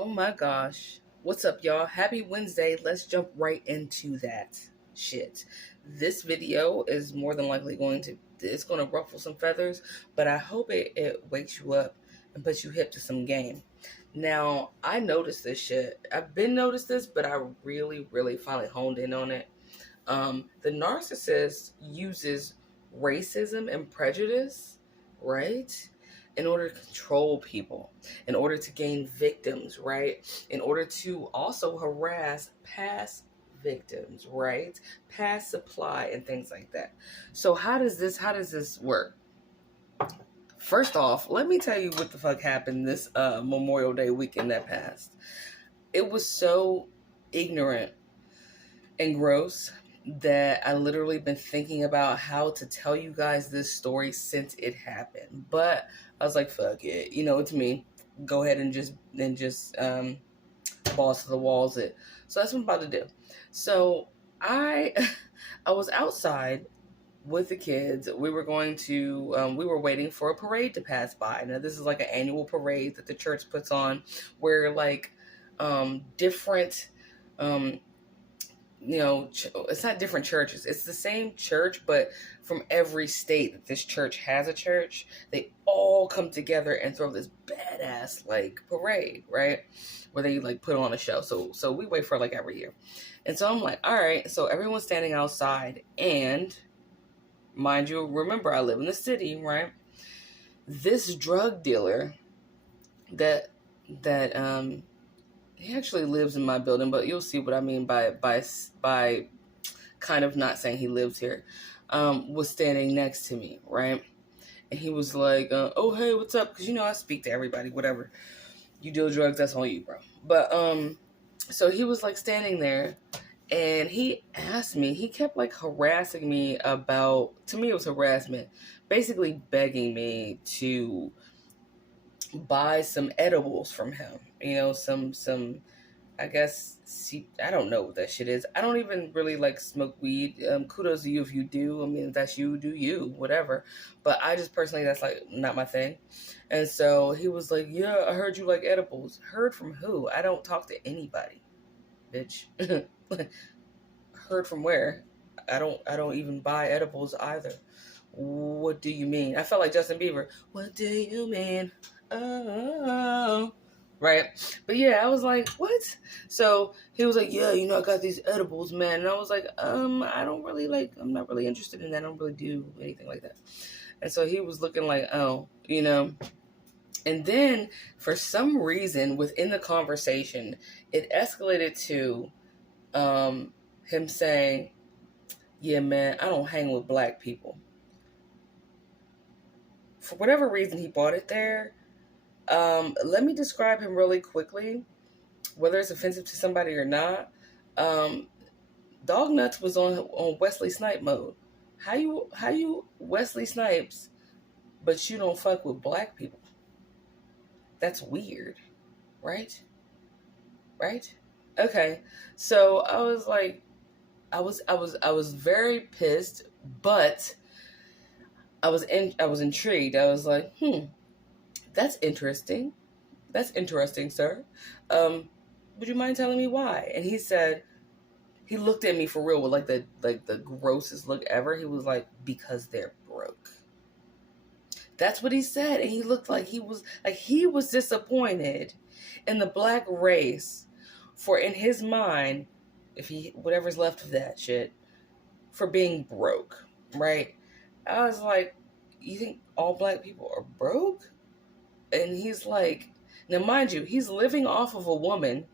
Oh my gosh. What's up, y'all? Happy Wednesday. Let's jump right into that shit. This video is more than likely it's going to ruffle some feathers, but I hope it wakes you up and puts you hip to some game. Now, I noticed this shit. I've been noticed this, but I really finally honed in on it. The narcissist uses racism and prejudice, right? In order to control people, in order to gain victims, right? In order to also harass past victims, right? Past supply and things like that. So how does this work? First off, let me tell you what the fuck happened this Memorial Day weekend that passed. It was so ignorant and gross that I literally been thinking about how to tell you guys this story since it happened. But I was like, fuck it. It's me. Go ahead and just balls to the walls it. So that's what I'm about to do. So I I was outside with the kids. We were we were waiting for a parade to pass by. Now this is like an annual parade that the church puts on where like different it's not different churches. It's the same church, but from every state that this church has a church, they all come together and throw this badass like parade, right? Where they like put on a show. So we wait for like every year. And so I'm like, all right, so everyone's standing outside, and mind you, remember I live in the city, right? This drug dealer that he actually lives in my building, but you'll see what I mean by kind of not saying he lives here. Was standing next to me, right? And he was like, "Oh hey, what's up?" Because I speak to everybody. Whatever you deal drugs, that's on you, bro. But so he was like standing there, and he asked me. He kept like harassing me about. To me, it was harassment, basically begging me to buy some edibles from him. Some I guess, see, I don't know what that shit is. I don't even really like smoke weed. Kudos to you if you do. I mean, if that's you, do you, whatever. But I just personally, that's like not my thing. And so he was like, yeah, I heard you like edibles. Heard from who? I don't talk to anybody, bitch. Heard from where? I don't even buy edibles either. What do you mean? I felt like Justin Bieber. What do you mean? Oh, right. But yeah, I was like, what? So he was like, yeah, I got these edibles, man. And I was like, I don't really like, I'm not really interested in that. I don't really do anything like that. And so he was looking like, oh. And then for some reason within the conversation, it escalated to him saying, yeah, man, I don't hang with black people. For whatever reason, he bought it there. Let me describe him really quickly, whether it's offensive to somebody or not. Dog Nuts was on Wesley Snipe mode. How you Wesley Snipes, but you don't fuck with black people? That's weird, right? Right? Okay. So I was like, I was very pissed, but I was intrigued. I was like, that's interesting. That's interesting, sir. Would you mind telling me why? And he looked at me for real with like the grossest look ever. He was like, because they're broke. That's what he said. And he looked like he was disappointed in the black race for, in his mind, whatever's left of that shit, for being broke, right? I was like, you think all black people are broke? And he's like, now mind you, he's living off of a woman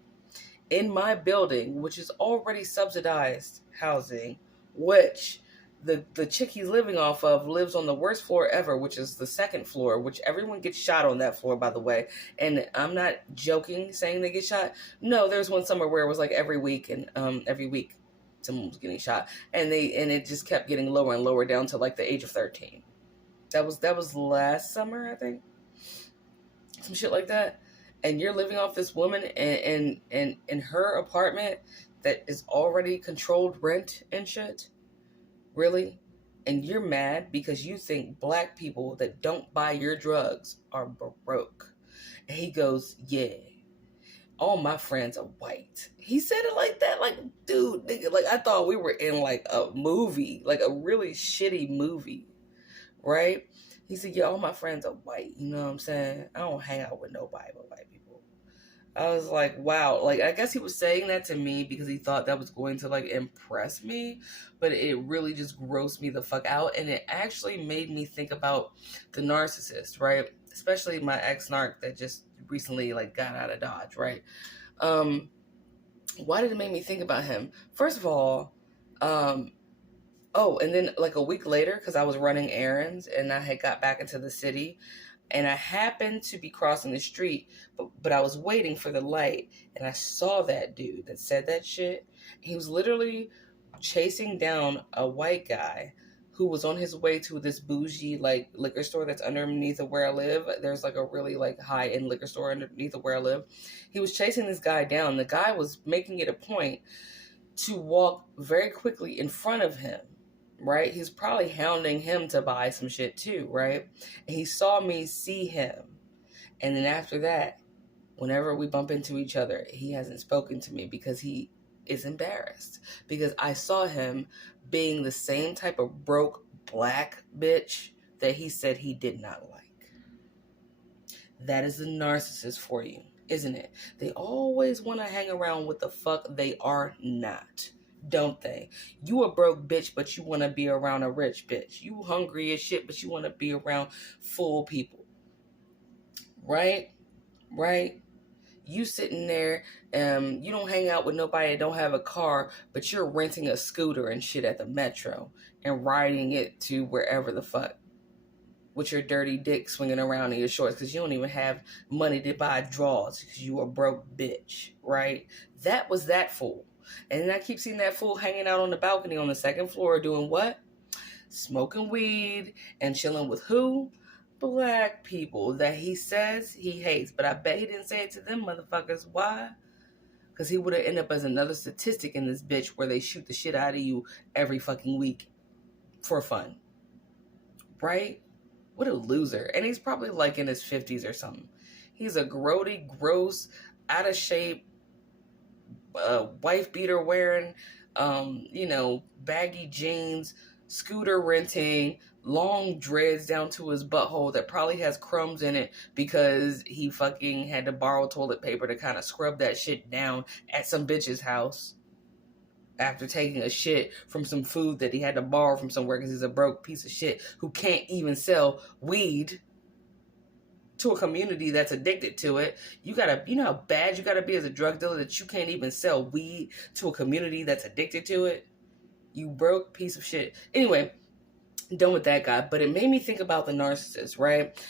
in my building, which is already subsidized housing, which the chick he's living off of lives on the worst floor ever, which is the second floor, which everyone gets shot on that floor, by the way. And I'm not joking saying they get shot. No, there's one summer where it was like every week, and every week someone was getting shot, and it just kept getting lower and lower down to like the age of 13. That was last summer, I think. Some shit like that. And you're living off this woman and in her apartment that is already controlled rent and shit. Really? And you're mad because you think black people that don't buy your drugs are broke. And he goes, yeah. all my friends are white. He said it like that, like, dude, nigga, like, I thought we were in, like, a movie, like, a really shitty movie, right? He said, yeah, all my friends are white, you know what I'm saying? I don't hang out with nobody but white people. I was like, wow. Like, I guess he was saying that to me because he thought that was going to, like, impress me, but it really just grossed me the fuck out, and it actually made me think about the narcissist, right? Especially my ex-narc that just recently, like, got out of Dodge, right? Why did it make me think about him? First of all, oh, and then, like, a week later, because I was running errands and I had got back into the city, and I happened to be crossing the street, but I was waiting for the light, and I saw that dude that said that shit. He was literally chasing down a white guy who was on his way to this bougie, like, liquor store that's underneath of where I live. There's, like, a really, like, high-end liquor store underneath of where I live. He was chasing this guy down. The guy was making it a point to walk very quickly in front of him, right? He's probably hounding him to buy some shit too, right? And he saw me see him. And then after that, whenever we bump into each other, he hasn't spoken to me because he is embarrassed. Because I saw him being the same type of broke black bitch that he said he did not like. That is the narcissist for you, isn't it? They always want to hang around with the fuck they are not. Don't they? You a broke bitch, but you want to be around a rich bitch. You hungry as shit, but you want to be around full people. Right? Right? You sitting there, you don't hang out with nobody that don't have a car, but you're renting a scooter and shit at the metro and riding it to wherever the fuck with your dirty dick swinging around in your shorts because you don't even have money to buy drawers because you a broke bitch, right? That was that fool. And then I keep seeing that fool hanging out on the balcony on the second floor doing what? Smoking weed and chilling with who? Black people that he says he hates. But I bet he didn't say it to them motherfuckers. Why? Because he would have ended up as another statistic in this bitch where they shoot the shit out of you every fucking week for fun. Right? What a loser. And he's probably like in his 50s or something. He's a grody, gross, out of shape, wife beater wearing, baggy jeans, scooter renting, long dreads down to his butthole that probably has crumbs in it because he fucking had to borrow toilet paper to kind of scrub that shit down at some bitch's house after taking a shit from some food that he had to borrow from somewhere because he's a broke piece of shit who can't even sell weed to a community that's addicted to it. You know how bad you gotta be as a drug dealer that you can't even sell weed to a community that's addicted to it? You broke piece of shit. Anyway, done with that guy, but it made me think about the narcissist, right?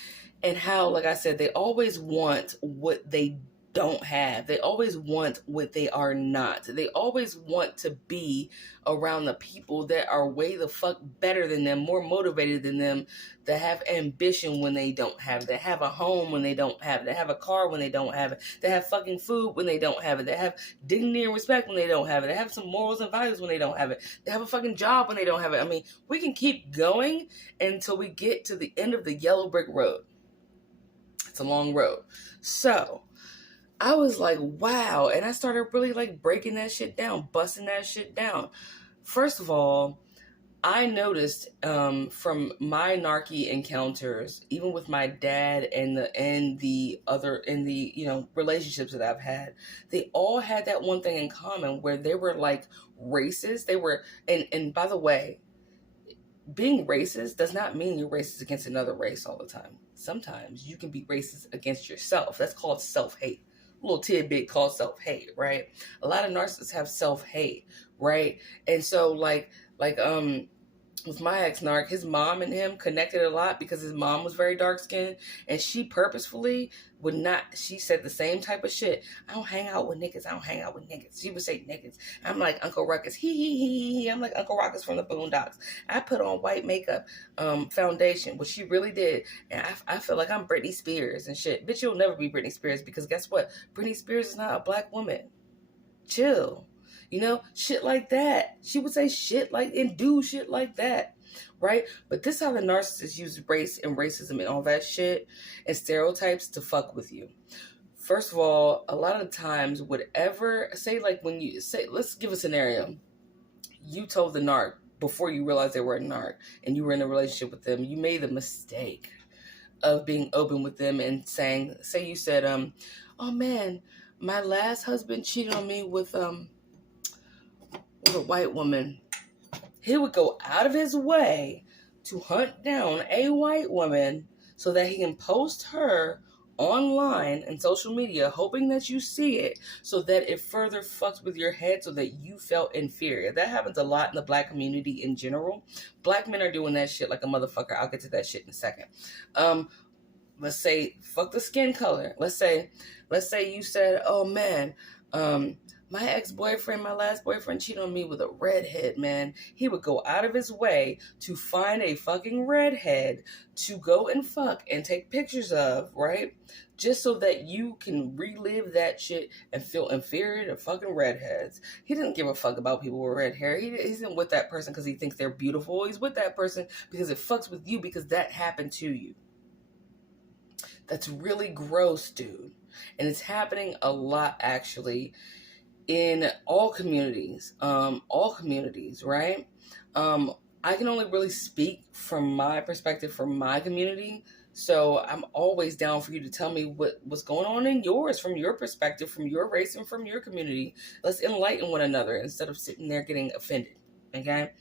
And how, like I said, they always want what they don't have. They always want what they are not. They always want to be around the people that are way the fuck better than them, more motivated than them, that have ambition when they don't have it, that have a home when they don't have it, that have a car when they don't have it, that have fucking food when they don't have it, that have dignity and respect when they don't have it, that have some morals and values when they don't have it, they have a fucking job when they don't have it. I mean, we can keep going until we get to the end of the yellow brick road. It's a long road. So I was like, wow. And I started really like breaking that shit down, busting that shit down. First of all, I noticed from my narky encounters, even with my dad and the relationships that I've had, they all had that one thing in common where they were like racist. They were, and by the way, being racist does not mean you're racist against another race all the time. Sometimes you can be racist against yourself. That's called self-hate. Little tidbit called self-hate, right? A lot of narcissists have self-hate, right? And so with my ex-narc, his mom and him connected a lot because his mom was very dark-skinned, and she purposefully would not, she said the same type of shit. I don't hang out with niggas. I don't hang out with niggas. She would say niggas. I'm like Uncle Ruckus. He. I'm like Uncle Ruckus from the Boondocks. I put on white makeup, foundation, which she really did. And I feel like I'm Britney Spears and shit. Bitch, you'll never be Britney Spears because guess what? Britney Spears is not a black woman. Chill. Shit like that. She would say shit like and do shit like that, right? But this is how the narcissists use race and racism and all that shit and stereotypes to fuck with you. First of all, a lot of times, whatever, say, like, when you say, let's give a scenario. You told the narc before you realized they were a narc and you were in a relationship with them. You made the mistake of being open with them and saying, say you said, oh man, my last husband cheated on me with a white woman. He would go out of his way to hunt down a white woman so that he can post her online and social media, hoping that you see it, so that it further fucks with your head so that you felt inferior. That happens a lot in the black community in general. Black men are doing that shit like a motherfucker. I'll get to that shit in a second. Let's say, fuck the skin color. Let's say you said, oh man, my ex-boyfriend, my last boyfriend cheated on me with a redhead, man. He would go out of his way to find a fucking redhead to go and fuck and take pictures of, right? Just so that you can relive that shit and feel inferior to fucking redheads. He didn't give a fuck about people with red hair. He isn't with that person because he thinks they're beautiful. He's with that person because it fucks with you because that happened to you. That's really gross, dude. And it's happening a lot, actually, in all communities, right? I can only really speak from my perspective, from my community. So I'm always down for you to tell me what's going on in yours, from your perspective, from your race, and from your community. Let's enlighten one another instead of sitting there getting offended, okay?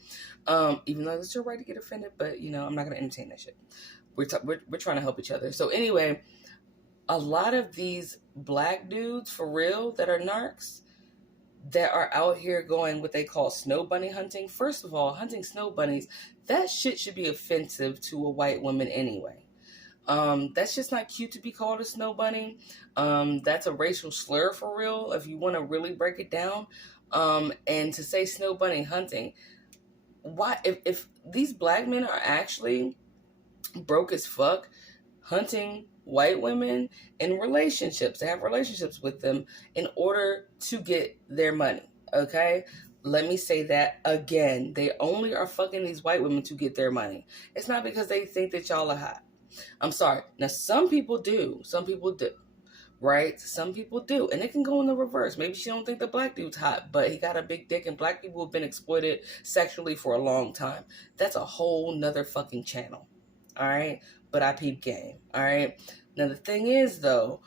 Even though it's your right to get offended, but, you know, I'm not going to entertain that shit. We're trying to help each other. So anyway, a lot of these black dudes, for real, that are narcs, that are out here going what they call snow bunny hunting. First of all, hunting snow bunnies, that shit should be offensive to a white woman anyway. That's just not cute to be called a snow bunny. That's a racial slur, for real, if you want to really break it down. And to say snow bunny hunting, why, if these black men are actually broke as fuck, hunting white women in relationships, they have relationships with them in order to get their money, okay? Let me say that again. They only are fucking these white women to get their money. It's not because they think that y'all are hot. I'm sorry. Now, some people do, right? Some people do, and it can go in the reverse. Maybe she don't think the black dude's hot, but he got a big dick, and black people have been exploited sexually for a long time. That's a whole nother fucking channel, all right? But I peep game, all right? Now, the thing is, though,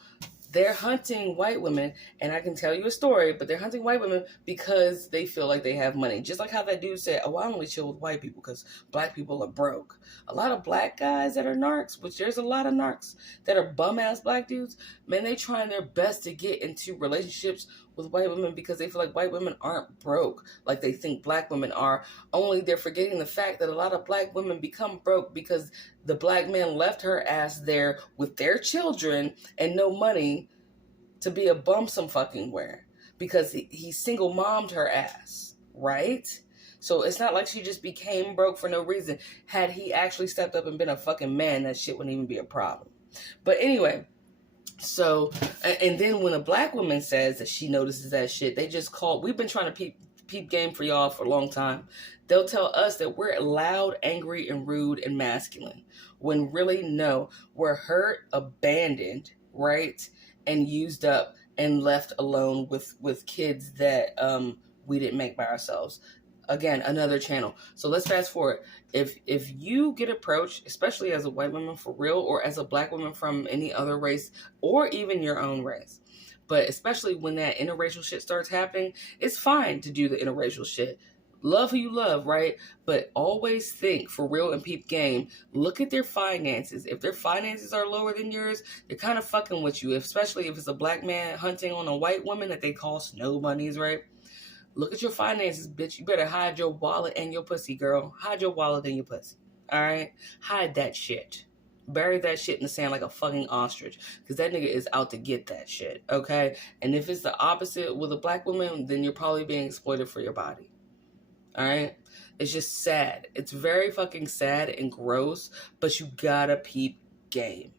they're hunting white women, and I can tell you a story, but they're hunting white women because they feel like they have money. Just like how that dude said, oh, I only chill with white people because black people are broke. A lot of black guys that are narcs, which there's a lot of narcs that are bum-ass black dudes, man, they trying their best to get into relationships with white women because they feel like white women aren't broke like they think black women are. Only they're forgetting the fact that a lot of black women become broke because the black man left her ass there with their children and no money to be a bum some fucking where because he single mommed her ass, right? So it's not like she just became broke for no reason. Had he actually stepped up and been a fucking man, that shit wouldn't even be a problem. But anyway, so, and then when a black woman says that she notices that shit, they just call, we've been trying to peep game for y'all for a long time. They'll tell us that we're loud, angry, and rude and masculine. When really, no, we're hurt, abandoned, right? And used up and left alone with kids that we didn't make by ourselves. Again, another channel. So let's fast forward. If you get approached, especially as a white woman for real, or as a black woman from any other race, or even your own race, but especially when that interracial shit starts happening, it's fine to do the interracial shit. Love who you love, right? But always think, for real and peep game, look at their finances. If their finances are lower than yours, they're kind of fucking with you, especially if it's a black man hunting on a white woman that they call snow bunnies, right? Look at your finances, bitch. You better hide your wallet and your pussy, girl. Hide your wallet and your pussy, all right? Hide that shit. Bury that shit in the sand like a fucking ostrich, because that nigga is out to get that shit, okay? And if it's the opposite with a black woman, then you're probably being exploited for your body. All right? It's just sad. It's very fucking sad and gross, but you gotta peep game.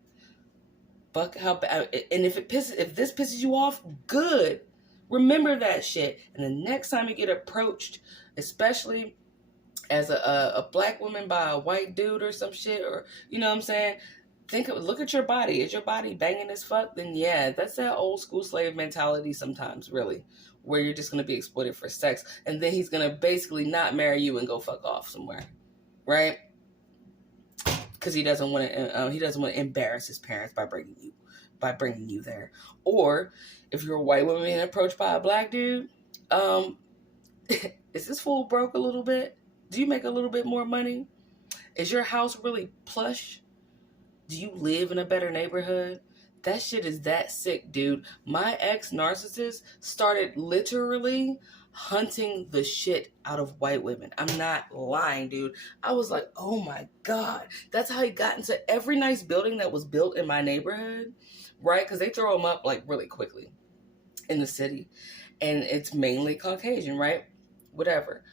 Fuck how bad. And if this pisses you off, good. Remember that shit. And the next time you get approached, especially as a black woman by a white dude or some shit, or, you know what I'm saying? Look at your body. Is your body banging as fuck? Then yeah, that's that old school slave mentality sometimes, really, where you're just gonna be exploited for sex, and then he's gonna basically not marry you and go fuck off somewhere, right? Because he doesn't want to embarrass his parents by bringing you there. Or if you're a white woman being approached by a black dude, is this fool broke a little bit? Do you make a little bit more money? Is your house really plush? Do you live in a better neighborhood? That shit is that sick, dude. My ex narcissist started literally hunting the shit out of white women. I'm not lying, dude. I was like, oh my God. That's how he got into every nice building that was built in my neighborhood, right? Because they throw them up like really quickly in the city. And it's mainly Caucasian, right? Whatever.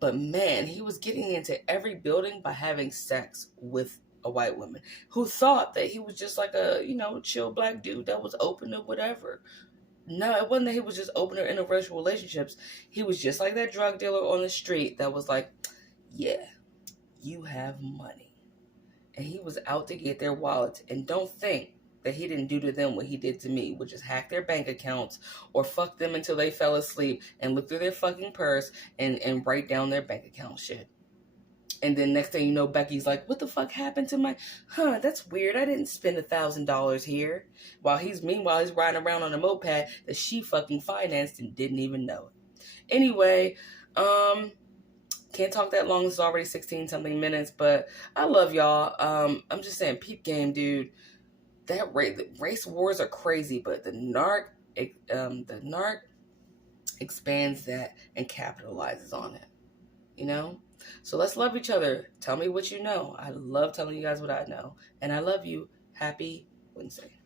But man, he was getting into every building by having sex with a white woman who thought that he was just like a, chill black dude that was open to whatever. No, it wasn't that he was just open to interracial relationships. He was just like that drug dealer on the street that was like, yeah, you have money. And he was out to get their wallets. And don't think that he didn't do to them what he did to me, which is hack their bank accounts or fuck them until they fell asleep and look through their fucking purse and write down their bank account shit. And then next thing you know, Becky's like, what the fuck happened to that's weird. I didn't spend $1,000 here. Meanwhile, he's riding around on a moped that she fucking financed and didn't even know it. Anyway, can't talk that long. It's already 16 something minutes, but I love y'all. I'm just saying, peep game, dude. That race wars are crazy, but the narc expands that and capitalizes on it, So let's love each other. Tell me what you know. I love telling you guys what I know. And I love you. Happy Wednesday.